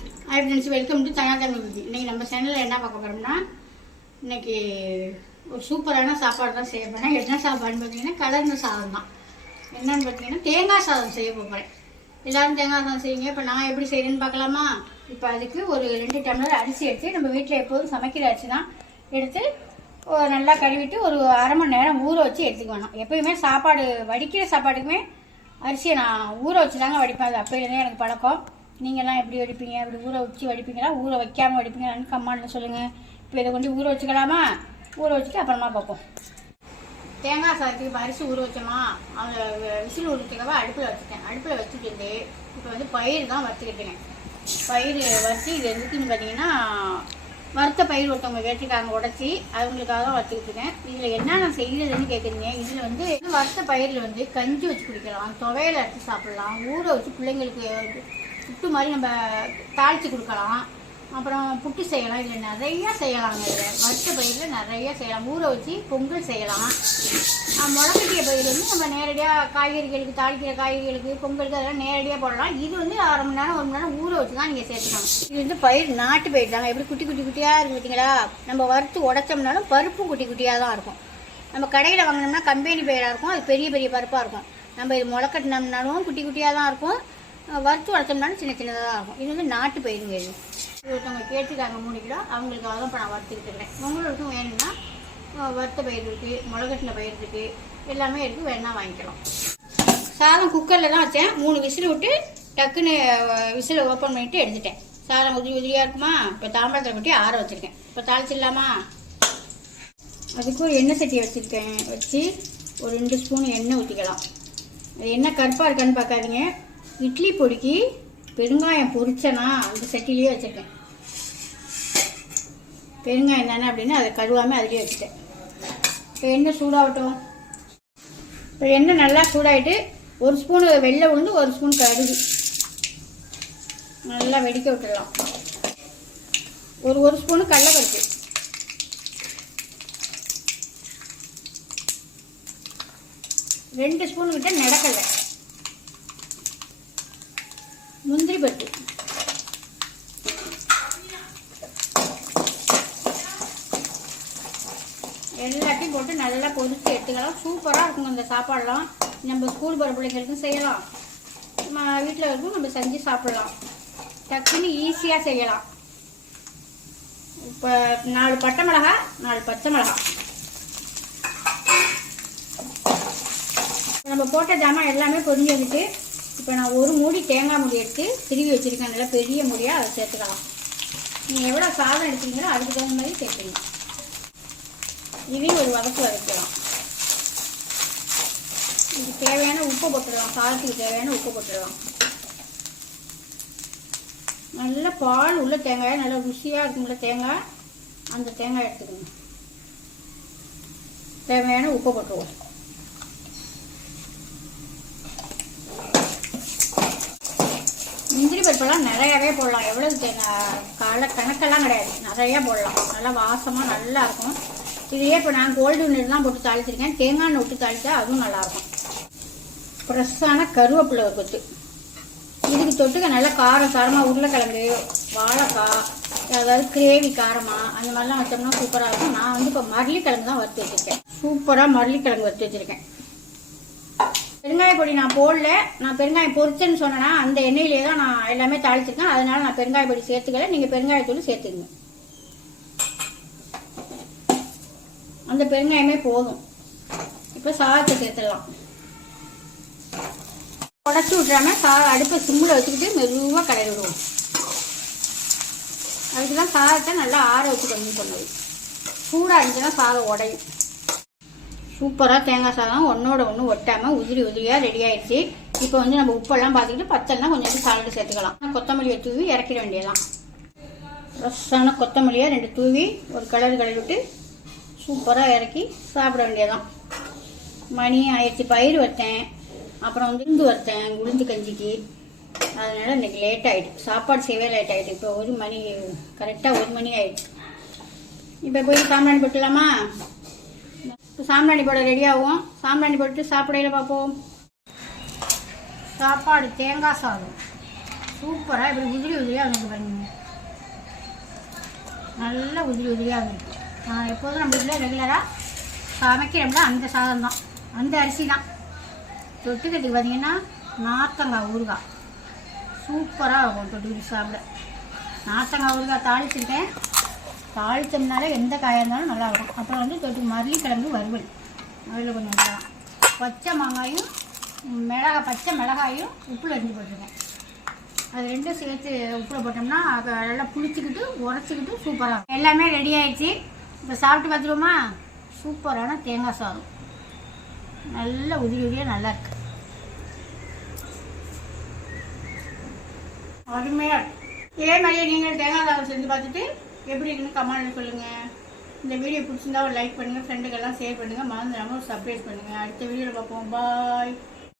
Hi friends, welcome to தனாதன் விதி. இன்றைக்கி நம்ம சேனலில் என்ன பார்க்க போகிறோம்னா, இன்றைக்கி ஒரு சூப்பரான சாப்பாடு தான் செய்ய போகிறேன். என்ன சாப்பாடுன்னு பார்த்தீங்கன்னா கலர்ந்த சாதம் தான். என்னன்னு பார்த்தீங்கன்னா தேங்காய் சாதம் செய்ய போகிறேன். எல்லோரும் தேங்காய் சாதம் செய்யுங்க. இப்போ நான் எப்படி செய்கிறேன்னு பார்க்கலாமா? இப்போ அதுக்கு ஒரு 2 டம்ளர் அரிசி எடுத்து, நம்ம வீட்டில் எப்போதும் சமைக்கிற அரிசி தான் எடுத்து நல்லா கழுவிட்டு ஒரு அரை மணி நேரம் ஊற வச்சு எடுத்துக்க வேணும். எப்போயுமே சாப்பாடு வடிக்கிற சாப்பாட்டுக்குமே அரிசியை நான் ஊற வச்சு தாங்க வடிப்பேன். அது அப்போலேருந்தே எனக்கு பழக்கம். நீங்கள்லாம் எப்படி வடிப்பீங்க? அப்படி ஊற வச்சு வடிப்பீங்களா, ஊற வைக்காமல் வடிப்பீங்களான்னு கமெண்ட்டில் சொல்லுங்கள். இப்போ இதை கொண்டு ஊற வச்சுக்கலாமா? ஊற வச்சுட்டு அப்புறமா பார்ப்போம். தேங்காய் சாதத்துக்கு இப்போ அரிசி ஊற வச்சோமா, அந்த விசில் ஊறுறதுக்காக அடுப்பில் வச்சுட்டேன். அடுப்பில் வச்சுக்கிட்டு இப்போ வந்து பயிர் தான் வறுத்துக்கிட்டேன். பயிர் வறுத்து இது எதுக்குன்னு பார்த்தீங்கன்னா, வறுத்த பயிர் ஒருத்தவங்க கேட்டிருக்காங்க உடச்சி, அவங்களுக்காக தான் வறுத்துக்கிட்டுருக்கேன். இதில் என்ன நான் செய்கிறதுன்னு கேட்குறீங்க. இதில் வந்து வறுத்த பயிரில் வந்து கஞ்சி வச்சு குடிக்கலாம், துவையில் அரைச்சி சாப்பிட்லாம், ஊற வச்சு பிள்ளைங்களுக்கு புட்டு மாதிரி நம்ம தாளித்து கொடுக்கலாம். அப்புறம் புட்டு செய்யலாம். இதில் நிறையா செய்யலாங்க. இதில் வறுத்த பயிரில் நிறையா செய்யலாம். ஊற வச்சு பொங்கல் செய்யலாம். முளைக்கட்டிய பயிர் வந்து நம்ம நேரடியாக காய்கறிகளுக்கு, தாளிக்கிற காய்கறிகளுக்கு, பொங்கலுக்கு அதெல்லாம் நேரடியாக போடலாம். இது வந்து அரை மணி நேரம் 1 மணி நேரம் ஊற வச்சு தான் நீங்கள் சேர்த்துக்கணும். இது வந்து பயிர் நாட்டு பயிர் தாங்க. எப்படி குட்டி குட்டி குட்டியாக இருக்கு பார்த்தீங்களா? நம்ம வறுத்து உடைச்சோம்னாலும் பருப்பும் குட்டி குட்டியாக தான் இருக்கும். நம்ம கடையில் வாங்கினோம்னா கம்பெனி பயிராக இருக்கும், அது பெரிய பெரிய பருப்பாக இருக்கும். நம்ம இது முளைக்கட்டினோம்னாலும் குட்டி குட்டியாக தான் இருக்கும், வறுத்து வளர்த்தோம்னாலும் சின்ன சின்னதாக தான் இருக்கும். இது வந்து நாட்டு பயிருங்க. இது ஒருத்தவங்க கேட்டுருக்காங்க 3 கிலோ, அவங்களுக்காக தான் இப்போ நான் வறுத்துக்கிட்டு இருக்கேன். உங்களுக்கும் வேணும்னா வறுத்த பயிர் இருக்குது, முளைகட்டின பயிர் இருக்குது, எல்லாமே இருக்குது, வேணால் வாங்கிக்கலாம். சாதம் குக்கரில் தான் வச்சேன். 3 விசில் விட்டு டக்குன்னு விசிலை ஓப்பன் பண்ணிவிட்டு எடுத்துட்டேன். சாதம் உதிரி உதிரியாக இருக்குமா? இப்போ தாம்பரத்தில் கொட்டி ஆற வச்சுருக்கேன். இப்போ தாளிச்சிடலாமா? அதுக்கு ஒரு எண்ணெய் சட்டியை வச்சுருக்கேன். வச்சு ஒரு 2 ஸ்பூன் எண்ணெய் ஊற்றிக்கலாம். அது எண்ணெய் கருப்பாக இருக்கான்னு பார்க்காதீங்க. இட்லி பொடிக்கு பெருங்காயம் பொரிச்சேன்னா அந்த சட்டிலேயே வச்சுருக்கேன். பெருங்காயம் தானே அப்படின்னு அதை கழுவாமல் அதிலே வச்சுட்டேன். இப்போ எண்ணெய் சூடாகட்டும். இப்போ எண்ணெய் நல்லா சூடாகிட்டு 1 ஸ்பூன் வெள்ளை உளுந்து, 1 ஸ்பூன் கடுகு நல்லா வெடிக்க விட்டுடலாம். ஒரு ஸ்பூனு கடலைப்பருப்பு, 2 ஸ்பூன் கிட்ட நிலக்கடலை, முந்திரி பருப்பு, எல்லாத்தையும் போட்டு நல்லா பொரிச்சு எடுத்துக்கலாம். சூப்பராக இருக்குங்க இந்த சாப்பாடெலாம். நம்ம ஸ்கூல் போகிற பிள்ளைங்களுக்கும் செய்யலாம், வீட்டில் இருக்கும் நம்ம செஞ்சு சாப்பிடலாம். டக்குன்னு ஈஸியாக செய்யலாம். இப்போ 4 பட்டை மிளகா, 4 பச்சை மிளகா நம்ம போட்ட ஜாமான் எல்லாமே பொரிஞ்சு வந்துட்டு, இப்போ நான் ஒரு மூடி தேங்காய் மூடி எடுத்து திருவி வச்சுருக்கேன். நல்லா பெரிய மூடியாக அதை சேர்த்துக்கலாம். நீங்கள் எவ்வளோ சாதம் எடுத்தீங்களோ அதுக்கு தகுந்த மாதிரி சேர்த்துக்கலாம். இதையும் ஒரு வதக்கலாம். இதுக்கு தேவையான உப்பு போட்டுடலாம். சாதத்துக்கு தேவையான உப்பு போட்டுடலாம். நல்லா பால் உள்ள தேங்காய், நல்லா ருசியாக இருக்கும்ல தேங்காய், அந்த தேங்காய் எடுத்துக்கணும். தேவையான உப்பு போட்டுருவோம். முந்திரி பருப்பெல்லாம் நிறையாவே போடலாம். எவ்வளோ கணக்கெல்லாம் கிடையாது, நிறையா போடலாம். நல்லா வாசமாக நல்லா இருக்கும். இதையே இப்போ நான் கோல்டு வின்னர் தான் போட்டு தாளிச்சிருக்கேன். தேங்காய் எண்ணெய் விட்டு தாளித்தா அதுவும் நல்லாயிருக்கும். ஃப்ரெஷ்ஷான கருவேப்பிலை ஒரு கொத்து. இதுக்கு தொட்டுக்க நல்லா காரமாக உருளைக்கிழங்கு, வாழைக்காய், அதாவது கிரேவி காரமாக அந்த மாதிரிலாம் வச்சோம்னா சூப்பராக இருக்கும். நான் வந்து இப்போ மரளிக்கிழங்கு தான் வறுத்து வச்சுருக்கேன். சூப்பராக மரளிக்கிழங்கு வறுத்து வச்சுருக்கேன். பெருங்காய பொடி நான் போடல. நான் பெருங்காயம் பொரிச்சேன்னு சொன்னேன்னா அந்த எண்ணெயிலே தான் நான் எல்லாமே தாளிச்சிருக்கேன். அதனால நான் பெருங்காய பொடி சேர்த்துக்கல. நீங்கள் பெருங்காயத்தூள் சேர்த்துக்குங்க. அந்த பெருங்காயமே போதும். இப்போ சாதத்தை சேர்த்துடலாம். உடச்சி விட்றாம அடுப்பை சிம்மில் வச்சுக்கிட்டு மெதுவாக கலரி விடுவோம். அதுக்கு தான் சாதத்தை நல்லா ஆற வச்சுக்கணும். சொன்னது சூடாக இருந்துச்சுன்னா சாதம் உடையும். சூப்பராக தேங்காய் சாதம் ஒன்றோட ஒன்று ஒட்டாமல் உதிரி உதிரியாக ரெடி ஆகிடுச்சு. இப்போ வந்து நம்ம உப்பெல்லாம் பார்த்துக்கிட்டு பச்சைலாம் கொஞ்சம் சால்ட்டு சேர்த்துக்கலாம். கொத்தமல்லியை தூவி இறக்கிட வேண்டியலாம். ஃப்ரெஷ்ஷான கொத்தமல்லியை 2 தூவி ஒரு கலரி விட்டு சூப்பராக இறக்கி சாப்பிட வேண்டியதான். மணி ஆயிடுச்சு. பயிர் வறுத்தேன், அப்புறம் வந்து உளுந்து வறுத்தேன் உளுந்து கஞ்சிக்கு. அதனால் இன்றைக்கி லேட் ஆகிடுச்சு. சாப்பாடு செய்யவே லேட் ஆகிடுச்சு. இப்போ 1 மணி, கரெக்டாக 1 மணி ஆகிடுச்சு. இப்போ போய் சாம்பிராணி போட்டுடலாமா? சாம்பிராணி போட ரெடி ஆகும். சாம்பிராணி போட்டு சாப்பிடையில பார்ப்போம். சாப்பாடு தேங்காய் சாதம் சூப்பராக இப்படி உதிரி உதிரியாக வந்து பாருங்க, நல்லா உதிரி உதிரியாக வந்துருக்கு. எப்போதும் நம்ம இதில் ரெகுலராக சமைக்கிறோம்னா அந்த சாதம் தான், அந்த அரிசி தான். தொட்டுக்கிறதுக்கு பார்த்திங்கன்னா நார்த்தங்காய் ஊறுகாய் சூப்பராக இருக்கும். தொட்டுக்கிட்டு சாப்பிட நார்த்தங்காய் ஊறுகாய் தாளிச்சிருக்கேன். தாளித்தோம்னாலே எந்த காயாக இருந்தாலும் நல்லாயிருக்கும். அப்புறம் வந்து தொட்டு மல்லிக்கிழங்கு வறுவல், அதில் கொஞ்சம் விடலாம். பச்சை மாங்காயும் பச்சை மிளகாயும் உப்பில் அரிஞ்சு போட்டிருக்கேன். அது ரெண்டும் சேர்த்து உப்பில் போட்டோம்னா அதை நல்லா புளிச்சிக்கிட்டு உரைச்சிக்கிட்டு சூப்பராக எல்லாமே ரெடி ஆகிடுச்சு. இப்போ சாப்பிட்டு பார்த்துருவோமா? சூப்பரான தேங்காய் சாதம், நல்ல உதிரி உதிரியாக நல்லாயிருக்கு, அருமையாக இருக்கு. இதே மாதிரியே நீங்கள் தேங்காய் சாதம் செஞ்சு பார்த்துட்டு எப்படி இருக்குன்னு கமெண்ட்ல சொல்லுங்கள். இந்த வீடியோ பிடிச்சிருந்தா ஒரு லைக் பண்ணுங்கள், ஃப்ரெண்டுக்கெல்லாம் ஷேர் பண்ணுங்கள், மறந்துடாமல் ஒரு சப்ஸ்கிரைப் பண்ணுங்கள். அடுத்த வீடியோவில் பார்ப்போம். பாய்.